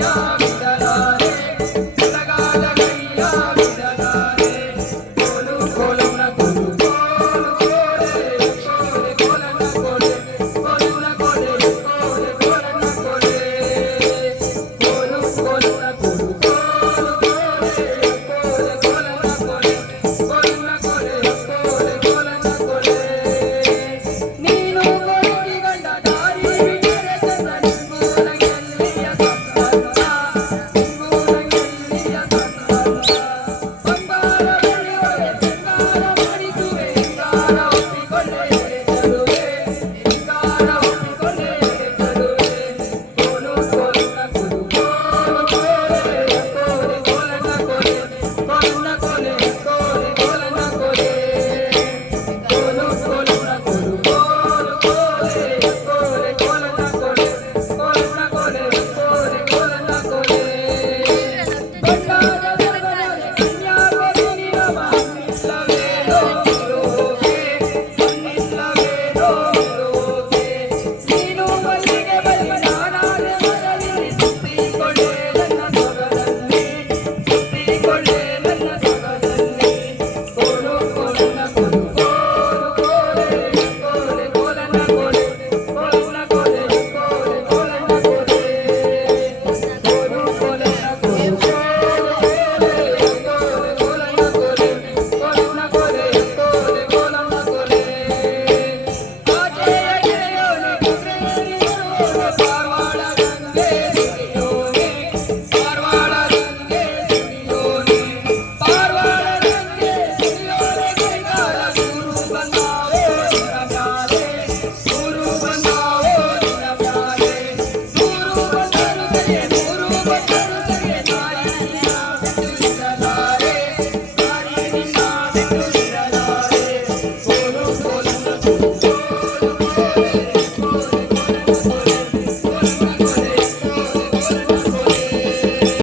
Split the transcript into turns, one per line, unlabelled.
yeah.